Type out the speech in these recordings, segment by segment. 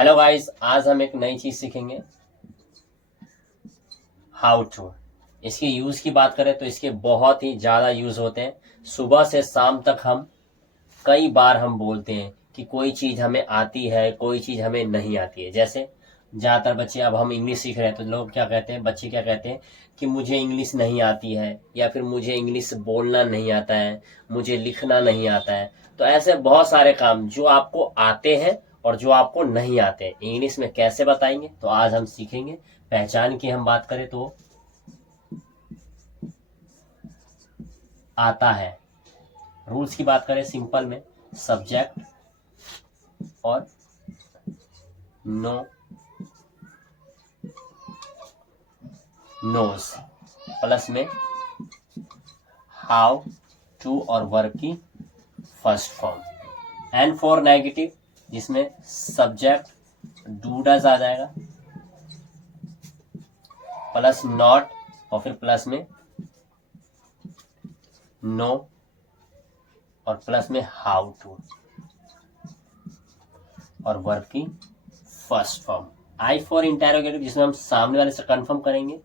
Hello guys, आज हम एक नई चीज सीखेंगे, हाउ टू। इसके यूज की बात करें तो इसके बहुत ही ज्यादा यूज होते हैं। सुबह से शाम तक हम कई बार हम बोलते हैं कि कोई चीज हमें आती है, कोई चीज हमें नहीं आती है। जैसे ज्यादातर बच्चे, अब हम इंग्लिश सीख रहे हैं तो लोग क्या कहते हैं, बच्चे क्या कहते हैं कि मुझे इंग्लिश नहीं आती है, या फिर मुझे इंग्लिश बोलना नहीं आता है, मुझे लिखना नहीं आता है। तो ऐसे बहुत सारे काम जो आपको आते हैं और जो आपको नहीं आते हैं, इंग्लिश में कैसे बताएंगे, तो आज हम सीखेंगे। पहचान की हम बात करें तो आता है। रूल्स की बात करें सिंपल में, सब्जेक्ट और नो, नोज प्लस में हाउ टू और वर्ब की first form. And for negative, जिसमें सब्जेक्ट डू डज आ जाएगा, प्लस नॉट और फिर प्लस में नो और प्लस में हाउ टू और वर्ब की first form. I for interrogative, जिसमें हम सामने वाले से कंफर्म करेंगे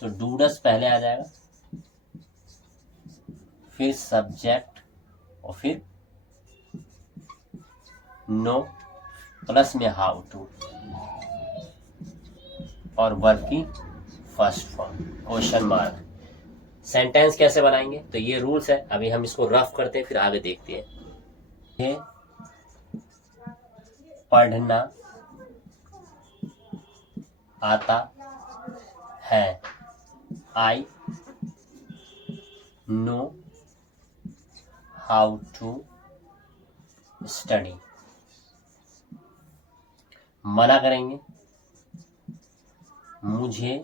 तो डू डज पहले आ जाएगा, फिर सब्जेक्ट और फिर नो प्लस में हाउ टू और वर्ब की first form question mark. Sentence कैसे बनाएंगे, तो ये रूल्स है। अभी हम इसको रफ करते हैं, फिर आगे देखते हैं। ये पढ़ना आता है, I know how to study. मना करेंगे, मुझे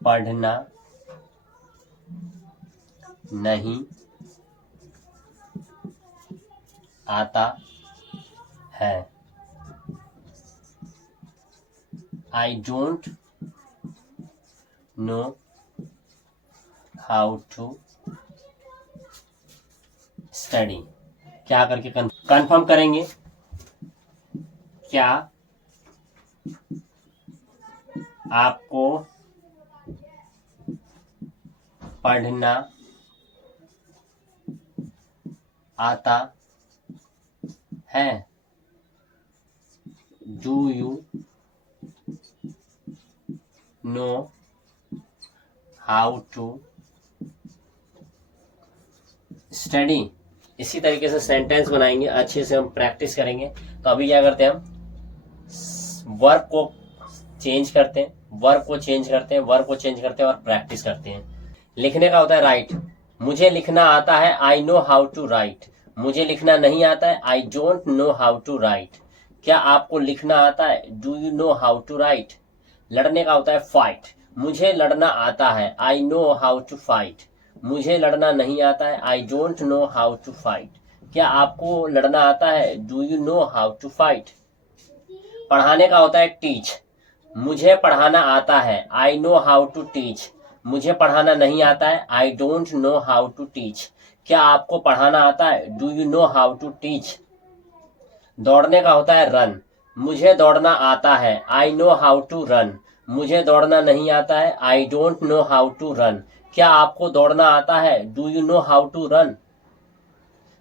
पढ़ना नहीं आता है, I don't know how to study. क्या करके कंफर्म करेंगे, क्या आपको पढ़ना आता है, do you know how to study. इसी तरीके से सेंटेंस बनाएंगे, अच्छे से हम प्रैक्टिस करेंगे। तो अभी क्या करते हैं, हम वर्ब को चेंज करते हैं, वर्ब को चेंज करते हैं, वर्ब को चेंज करते हैं और प्रैक्टिस करते हैं। लिखने का होता है राइट, मुझे लिखना आता है, I know how to write. मुझे लिखना नहीं आता है, I don't know how to write. क्या आपको लिखना आता है, do you know how to write. लड़ने का होता है फाइट, मुझे लड़ना आता है, I know how to fight. मुझे लड़ना नहीं आता है, I don't know how to fight. क्या आपको लड़ना आता है, do you know how to fight. पढ़ाने का होता है टीच, मुझे पढ़ाना आता है, I know how to teach. मुझे पढ़ाना नहीं आता है, I don't know how to teach. क्या आपको पढ़ाना आता है, do you know how to teach. दौड़ने का होता है रन, मुझे दौड़ना आता है, I know how to run. मुझे दौड़ना नहीं आता है, I don't know how to run. क्या आपको दौड़ना आता है, do you know how to run.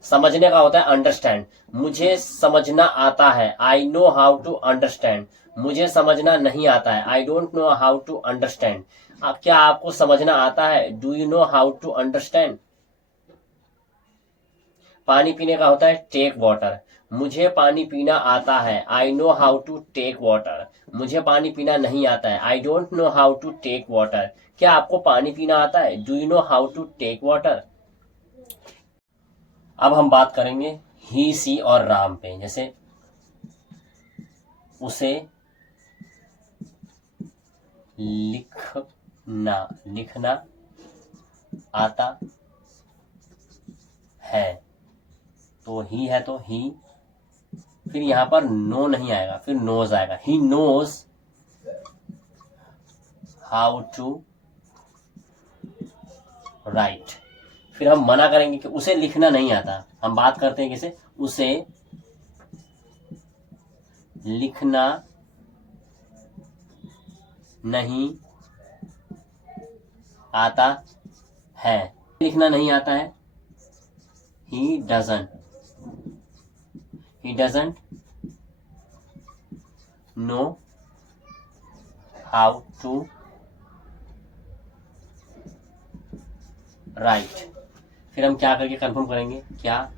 समझने का होता है अंडरस्टैंड, मुझे समझना आता है, I know how to understand. मुझे समझना नहीं आता है, I don't know how to understand. क्या आपको समझना आता है, do you know how to understand. पानी पीने का होता है टेक वाटर, मुझे पानी पीना आता है, I know how to take water. मुझे पानी पीना नहीं आता है, I don't know how to take water. क्या आपको पानी पीना आता है, do you know how to take water. अब हम बात करेंगे ही सी और राम पे। जैसे उसे लिखना आता है, तो ही है तो ही, फिर यहां पर नो नहीं आएगा, फिर नोज आएगा, he knows how to write. फिर हम मना करेंगे कि उसे लिखना नहीं आता। हम बात करते हैं किसे, उसे लिखना नहीं आता है। लिखना नहीं आता है, he doesn't know how to write। फिर हम क्या करके कंफर्म करेंगे, क्या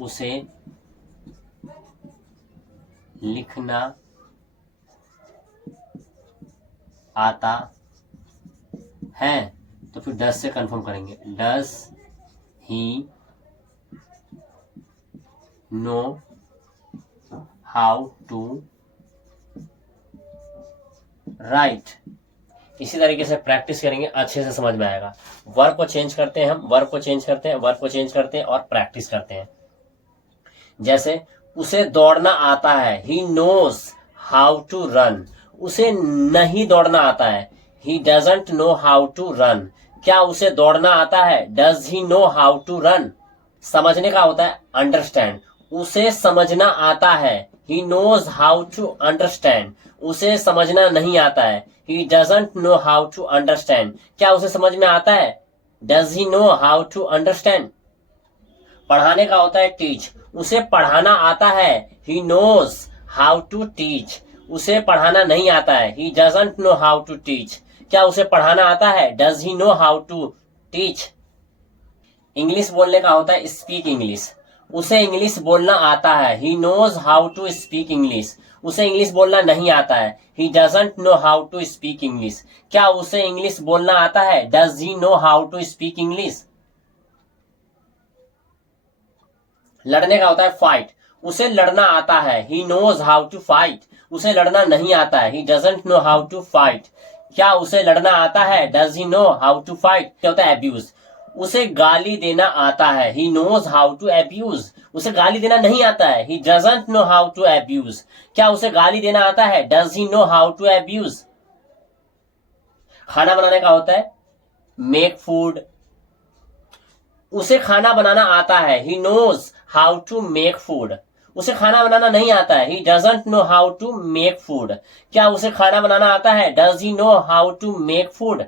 उसे लिखना आता है, तो फिर डज से कंफर्म करेंगे, does he know how to write. इसी तरीके से प्रैक्टिस करेंगे, अच्छे से समझ में आएगा। वर्ब को चेंज करते हैं हम, वर्ब को चेंज करते हैं, वर्ब को चेंज करते हैं और प्रैक्टिस करते हैं। जैसे उसे दौड़ना आता है, he knows how to run. उसे नहीं दौड़ना आता है, he doesn't know how to run. क्या उसे दौड़ना आता है, does he know how to run. समझने का होता है अंडरस्टैंड, उसे समझना आता है, he knows how to understand. उसे समझना नहीं आता है, he doesn't know how to understand. क्या उसे समझ में आता है, does he know how to understand. पढ़ाने का होता है टीच, उसे पढ़ाना आता है, he knows how to teach. उसे पढ़ाना नहीं आता है, he doesn't know how to teach. क्या उसे पढ़ाना आता है, does he know how to teach. English बोलने का होता है स्पीक इंग्लिश, उसे इंग्लिश बोलना आता है, he knows how to speak English. उसे इंग्लिश बोलना नहीं आता है, he doesn't know how to speak English. क्या उसे इंग्लिश बोलना आता है, does he know how to speak English. लड़ने का होता है फाइट, उसे लड़ना आता है, he knows how to fight. उसे लड़ना नहीं आता है, he doesn't know how to fight. क्या उसे लड़ना आता है, does he know how to fight. क्या होता है एब्यूज, उसे गाली देना आता है, he knows how to abuse. उसे गाली देना नहीं आता है, he doesn't know how to abuse. क्या उसे गाली देना आता है, does he know how to abuse. खाना बनाने का होता है मेक फूड, उसे खाना बनाना आता है, he knows how to make food. उसे खाना बनाना नहीं आता है, he doesn't know how to make food. क्या उसे खाना बनाना आता है, does he know how to make food.